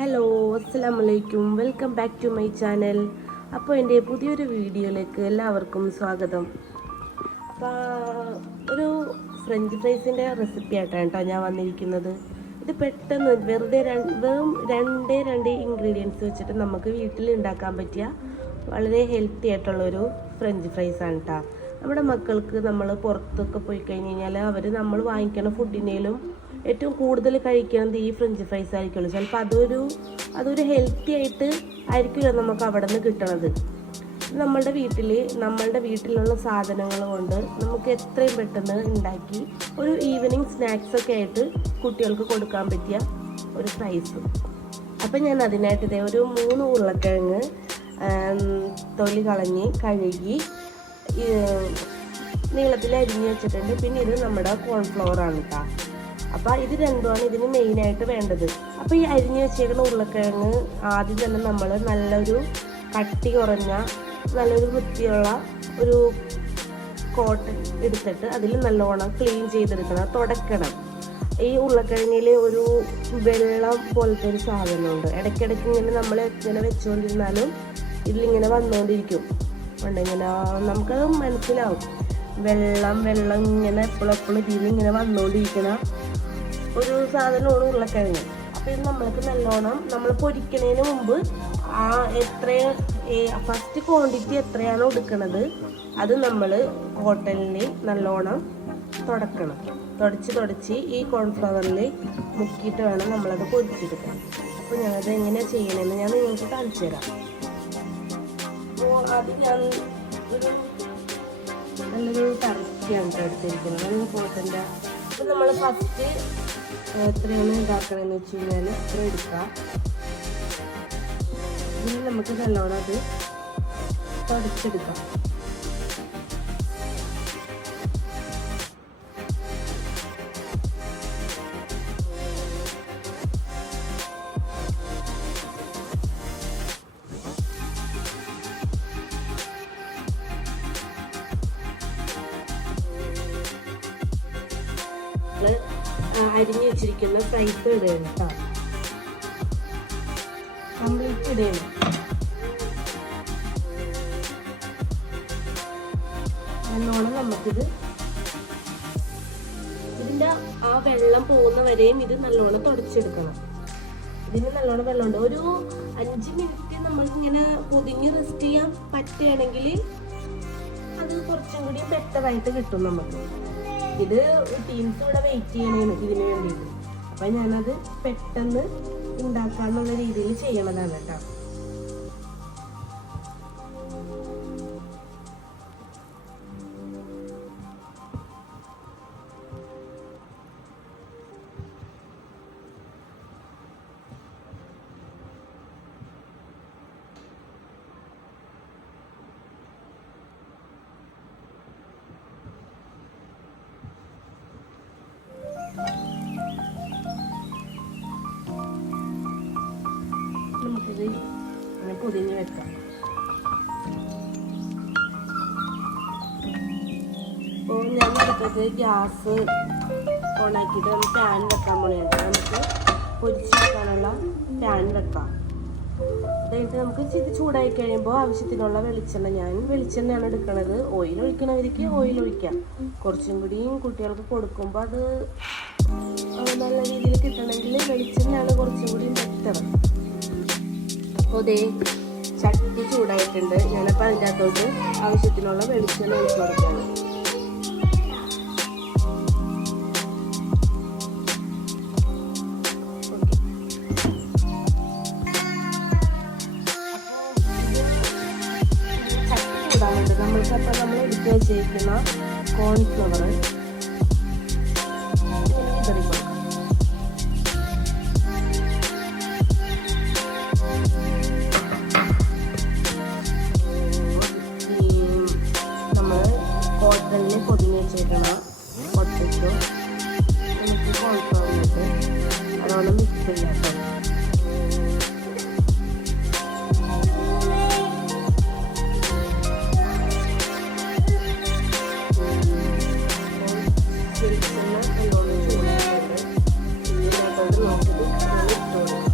Hello, അസ്സലാമലൈക്കും. Welcome back to my channel. അപ്പോൾ എൻ്റെ പുതിയൊരു വീഡിയോയിലേക്ക് എല്ലാവർക്കും സ്വാഗതം. അപ്പോൾ ഒരു ഫ്രഞ്ച് ഫ്രൈസിൻ്റെ റെസിപ്പി ആയിട്ടാണ് കേട്ടോ ഞാൻ വന്നിരിക്കുന്നത്. ഇത് പെട്ടെന്ന് വെറും രണ്ട് ഇൻഗ്രീഡിയൻസ് വെച്ചിട്ട് നമുക്ക് വീട്ടിൽ ഉണ്ടാക്കാൻ പറ്റിയ വളരെ ഹെൽത്തി ആയിട്ടുള്ളൊരു ഫ്രഞ്ച് ഫ്രൈസാണ് കേട്ടോ. നമ്മുടെ മക്കൾക്ക് നമ്മൾ പുറത്തൊക്കെ പോയി കഴിഞ്ഞ് കഴിഞ്ഞാൽ നമ്മൾ വാങ്ങിക്കുന്ന ഫുഡിനേലും ഏറ്റവും കൂടുതൽ കഴിക്കുന്നത് ഈ ഫ്രഞ്ച് ഫ്രൈസ് ആയിരിക്കുമല്ലോ. ചിലപ്പോൾ അതൊരു ഹെൽത്തി ആയിട്ട് ആയിരിക്കുമല്ലോ നമുക്ക് അവിടെ നിന്ന് കിട്ടണത്. നമ്മളുടെ വീട്ടിലുള്ള സാധനങ്ങൾ കൊണ്ട് നമുക്ക് എത്രയും പെട്ടെന്ന് ഉണ്ടാക്കി ഒരു ഈവനിങ് സ്നാക്സൊക്കെ ആയിട്ട് കുട്ടികൾക്ക് കൊടുക്കാൻ പറ്റിയ ഒരു ഫ്രൈസ്. അപ്പം ഞാൻ അതിനായിട്ട് ഒരു 3 ഉരുളക്കിഴങ്ങ് തൊലി കളഞ്ഞ് കഴുകി നീളത്തിൽ അരിഞ്ഞ് വെച്ചിട്ടുണ്ട്. പിന്നെ ഇത് നമ്മുടെ കോൺഫ്ലവറാണ് കേട്ടോ. അപ്പോൾ ഇത് രണ്ടുമാണ് ഇതിന് മെയിനായിട്ട് വേണ്ടത്. അപ്പോൾ ഈ അരിഞ്ഞ് വെച്ചേക്കുന്ന ഉരുളക്കിഴങ്ങ് ആദ്യം തന്നെ നമ്മൾ നല്ലൊരു കട്ടി കുറഞ്ഞ നല്ലൊരു വൃത്തിയുള്ള ഒരു കോട്ടൺ എടുത്തിട്ട് അതിൽ നല്ലോണം ക്ലീൻ ചെയ്തെടുക്കണം, തുടക്കണം. ഈ ഉരുളക്കിഴങ്ങിൽ ഒരു വെള്ളം പോലത്തെ ഒരു സാധനമുണ്ട്. ഇടയ്ക്കിടയ്ക്ക് ഇങ്ങനെ വെച്ചുകൊണ്ടിരുന്നാലും ഇതിലിങ്ങനെ വന്നുകൊണ്ടിരിക്കും. ഇങ്ങനെ നമുക്കത് മനസ്സിലാവും. വെള്ളം ഇങ്ങനെ എപ്പോഴും ഇതിലിങ്ങനെ വന്നുകൊണ്ടിരിക്കണ ഒരു സാധനമാണ് ഉരുളക്കിഴങ്ങ്. അപ്പോൾ ഇത് നമ്മൾക്ക് നല്ലോണം നമ്മൾ പൊരിക്കുന്നതിന് മുമ്പ് ഫസ്റ്റ് ക്വാണ്ടിറ്റി എത്രയാണോ എടുക്കുന്നത് അത് നമ്മൾ ഹോട്ടലിൽ നല്ലോണം തുടച്ച് ഈ കോൺഫ്ലവറിൽ മുക്കിയിട്ട് വേണം നമ്മളത് പൊരിച്ചെടുക്കാൻ. അപ്പോൾ ഞാനത് എങ്ങനെയാണ് ചെയ്യണമെന്ന് ഞാൻ നിങ്ങൾക്ക് കാണിച്ചു തരാം. അപ്പോൾ അത് ഞാൻ നല്ലൊരു ടർക്കിയാണ് എടുത്തിരിക്കുന്നത്, നല്ല കോട്ടൻ്റെ. അപ്പോൾ നമ്മൾ ഫസ്റ്റ് എത്രയാണ് ഉണ്ടാക്കണമെന്ന് വെച്ച് കഴിഞ്ഞാൽ അത്ര എടുക്കുക. ഇതിന് നമുക്ക് നല്ലോണം അത് തുടച്ചെടുക്കാം. അരിഞ്ഞു വെച്ചിരിക്കുന്ന ഫ്രൈസ് ഇടുകയാണ് കേട്ടോ, കംപ്ലീറ്റ് ഇടുകയാണ്. നല്ലോണം നമുക്കിത് ഇതിൻ്റെ ആ വെള്ളം പോകുന്ന വരെയും ഇത് നല്ലോണം തുടച്ചെടുക്കണം. ഇതിന് നല്ലോണം വെള്ളമുണ്ട്. ഒരു 5 മിനിറ്റ് നമ്മളിങ്ങനെ പൊതിഞ്ഞ് റെസ്റ്റ് ചെയ്യാൻ പറ്റുകയാണെങ്കിൽ അത് കുറച്ചും കൂടി ബെറ്ററായിട്ട് കിട്ടും നമുക്ക്. ഇത് ടീംസ് ഇവിടെ വെയിറ്റ് ചെയ്യണേന് ഇതിന് വേണ്ടിയിട്ട്. അപ്പം ഞാനത് പെട്ടെന്ന് ഉണ്ടാക്കാന്നുള്ള രീതിയിൽ ചെയ്യണതാണ് കേട്ടോ. നമുക്കിത് ഇങ്ങനെ പൊതിഞ്ഞ് വെക്കാം. അപ്പോൾ ഞാൻ അടുത്തത് ഗ്യാസ് ഓണാക്കിയിട്ട് നമുക്ക് പാൻ വെക്കാൻ പോലെയുണ്ട്. നമുക്ക് പൊരിച്ച് വെക്കാനുള്ള പാൻ വെക്കാം. അതായത് നമുക്ക് ഇത് ചൂടായി കഴിയുമ്പോൾ ആവശ്യത്തിനുള്ള വെളിച്ചെണ്ണയാണ് എടുക്കുന്നത്. ഓയിൽ ഒഴിക്കണവർക്ക് ഓയിൽ ഒഴിക്കാം. കുറച്ചും കൂടിയും കുട്ടികൾക്ക് കൊടുക്കുമ്പോൾ അത് നല്ല രീതിയിൽ കിട്ടണമെങ്കിൽ വെളിച്ചെണ്ണയാണ് കുറച്ചും കൂടി ബെറ്റർ. അപ്പോൾ ദേ ചട്ടി ചൂടായിട്ടുണ്ട്. ഞാനപ്പോൾ അതിൻ്റെ അകത്തോട്ട് ആവശ്യത്തിനുള്ള വെളിച്ചെണ്ണ ഒഴിച്ച് കൊടുക്കുകയാണ്. ചട്ടി ചൂടാവുന്നുണ്ട്. നമ്മൾക്കപ്പോൾ നമ്മൾ എടുത്ത് വെച്ചിരിക്കുന്ന കോൺഫ്ലവർ ഇതറിക്കൊടുക്കാം. കോട്ടണിൽ പൊതിഞ്ഞ് വെച്ചേക്കണം പൊട്ടറ്റോ നമുക്ക് കോൺഫ്ലവറിലിട്ട് അതോടെ മിക്സ് ചെയ്യാം. വെളിച്ചെണ്ണ നല്ലോണം ചൂടായിട്ടുണ്ട്. ഇതിനകത്തോട്ട് നോക്കിയിട്ട് ഇട്ടുകൊടുക്കും.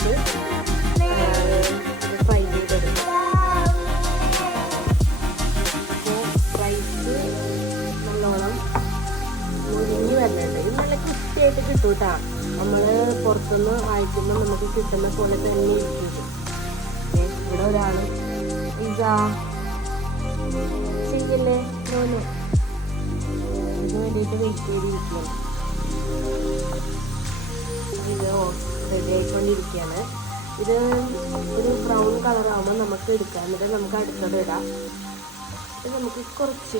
നമുക്ക് ഫ്രൈ ചെയ്തെടുക്കാം. റൈസ് നല്ലോണം മുരിഞ്ഞ് വരണുണ്ട്. ഇത് നല്ല ക്രിസ്പിയായിട്ട് കിട്ടും കേട്ടോ. നമ്മൾ പുറത്തുനിന്ന് വാങ്ങിക്കുമ്പോൾ നമുക്ക് കിട്ടുന്ന പോലെ തന്നെ ഇരിക്കും. ഇവിടെ ഒരാൾ ഇതാ ചെയ്യല്ലേ നോനു ഇതിന് വേണ്ടിയിട്ട് വെയിറ്റ് ചെയ്തിരിക്കുകയാണ്. ഇത് റെഡി ആയിക്കൊണ്ടിരിക്കുകയാണ്. ഇത് ഒരു ബ്രൗൺ കളറാകുമ്പോൾ നമുക്ക് എടുക്കാം. എന്നിട്ട് നമുക്ക് അടുത്തത് ഇടാം. ഇത് നമുക്ക് കുറച്ച്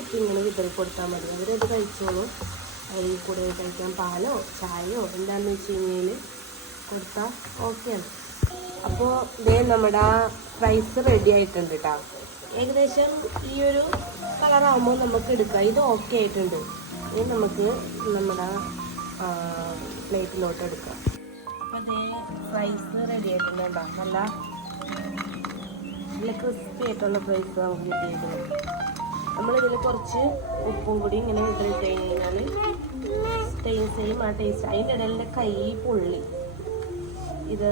ഉപ്പിങ്ങനെ വിതറി കൊടുത്താൽ മതി. അവരത് കഴിച്ചോളൂ. അതിൽ കൂടെ കഴിക്കാൻ പാലോ ചായയോ എന്താണെന്ന് വെച്ച് കഴിഞ്ഞാൽ കൊടുത്താൽ ഓക്കെയാണ്. അപ്പോൾ ഇതേ നമ്മുടെ ഫ്രൈസ് റെഡി ആയിട്ടുണ്ട് കേട്ടോ. ഏകദേശം ഈ ഒരു കളറാകുമ്പോൾ നമുക്ക് എടുക്കാം. ഇത് ഓക്കെ ആയിട്ടുണ്ട്. ഇനി നമുക്ക് നമ്മുടെ പ്ലേറ്റിലോട്ട് എടുക്കാം. അപ്പോൾ ഇതേ ഫ്രൈസ് റെഡി ആയിട്ടുണ്ട് കേട്ടോ. നല്ല ക്രിസ്പി ആയിട്ടുള്ള ഫ്രൈസ് നമുക്ക് കിട്ടിയിട്ടുണ്ട്. നമ്മളിതിൽ കുറച്ച് ഉപ്പും കൂടി ഇങ്ങനെ ഇട്ട് കഴിഞ്ഞാൽ സെയിം ആ ടേസ്റ്റ്. അതിൻ്റെ ഇടയിൽ കൈ പൊള്ളി. ഇത്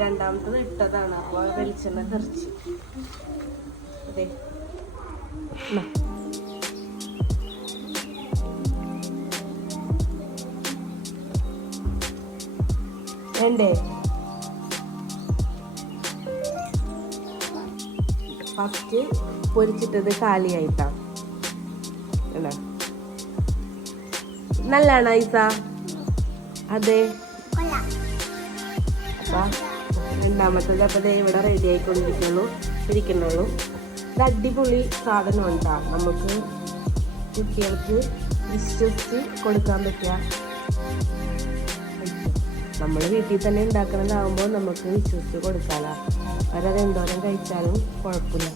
രണ്ടാമത്തത് ഇട്ടതാണ്. അപ്പോൾ വെളിച്ചെണ്ണ തെറിച്ച് അതെ വേണ്ടേ. ഫസ്റ്റ് പൊരിച്ചിട്ടത് കാലിയായിട്ടാ. നല്ലതാണ് ഐസ. അതെ. അപ്പം രണ്ടാമത്തത് അപ്പം ഇവിടെ റെഡി ആയിക്കൊണ്ടിരിക്കുന്നുള്ളൂ. ഇത് അടിപൊളി സാധനം ഉണ്ടാ. നമുക്ക് കുട്ടികൾക്ക് വിശ്വസിച്ച് കൊടുക്കാൻ പറ്റുക. നമ്മൾ വീട്ടിൽ തന്നെ ഉണ്ടാക്കുന്നതാകുമ്പോൾ നമുക്ക് വിശ്വസിച്ച് കൊടുക്കാമല്ലോ. അവരത് എന്തോരം കഴിച്ചാലും കുഴപ്പമില്ല.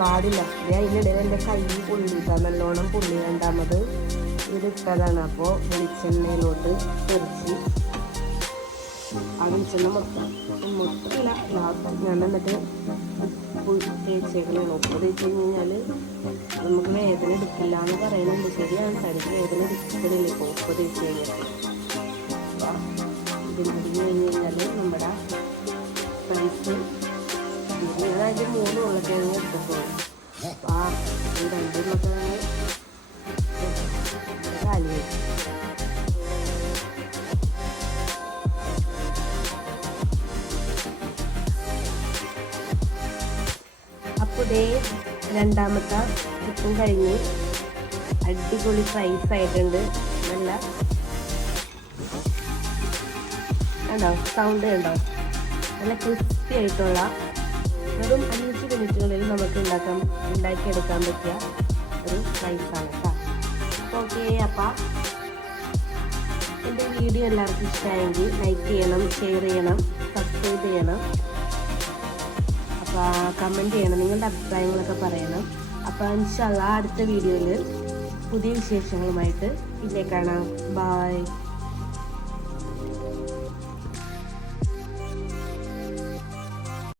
പാടില്ല. അതിനിടയിൽ എൻ്റെ കൈ പൊള്ളിയിട്ടാണ്. നല്ലോണം പൊള്ളി. രണ്ടാമത് ഇതിട്ടതാണ്. അപ്പോൾ വെളിച്ചെണ്ണയിലോട്ട് തെറിച്ച് ആ വെളിച്ചെണ്ണ മൊത്തമില്ല ലാഭം. ഞാൻ എന്നിട്ട് തേച്ചേക്കണേ. ഉപ്പ് തേച്ച് കഴിഞ്ഞാൽ നമുക്ക് വേദന എടുക്കില്ല എന്ന് പറയുന്നുണ്ട്. ശരിയാണ്. തനിക്ക് വേദന എടുക്കണില്ല ഇപ്പോൾ ഉപ്പ് തേച്ച് കഴിഞ്ഞാൽ. ഇതിനടി കഴിഞ്ഞ് കഴിഞ്ഞാൽ നമ്മുടെ ഫ്രൈസ് ഞാനതിൻ്റെ 3 ഉരുളക്കിഴങ്ങ് എടുത്തിട്ടുള്ളൂ. ആ ഈ 2 ഉരുളക്കിഴങ്ങ് കാലിയായി. അപ്പോൾ ഇതേ രണ്ടാമത്തെ ചിക്കൻ കഴിഞ്ഞ് അടിപൊളി ഫ്രൈസ് ആയിട്ടുണ്ട്. നല്ല കണ്ടോ സൗണ്ട് കണ്ടോ. നല്ല ക്രിസ്പി ആയിട്ടുള്ള വെറും 5 മിനിറ്റുകളിൽ നമുക്ക് ഉണ്ടാക്കിയെടുക്കാൻ പറ്റിയ ഒരു ഫ്രൈസാണ് കേട്ടോ. ഓക്കെ. അപ്പം എൻ്റെ വീഡിയോ എല്ലാവർക്കും ഇഷ്ടമായെങ്കിൽ ലൈക്ക് ചെയ്യണം, ഷെയർ ചെയ്യണം, സബ്സ്ക്രൈബ് ചെയ്യണം. അപ്പോൾ കമൻറ്റ് ചെയ്യണം. നിങ്ങളുടെ അഭിപ്രായങ്ങളൊക്കെ പറയണം. അപ്പോൾ ഇൻഷാ അല്ലാഹ് അടുത്ത വീഡിയോയിൽ പുതിയ വിശേഷങ്ങളുമായിട്ട് പിന്നെ കാണാം. ബൈ.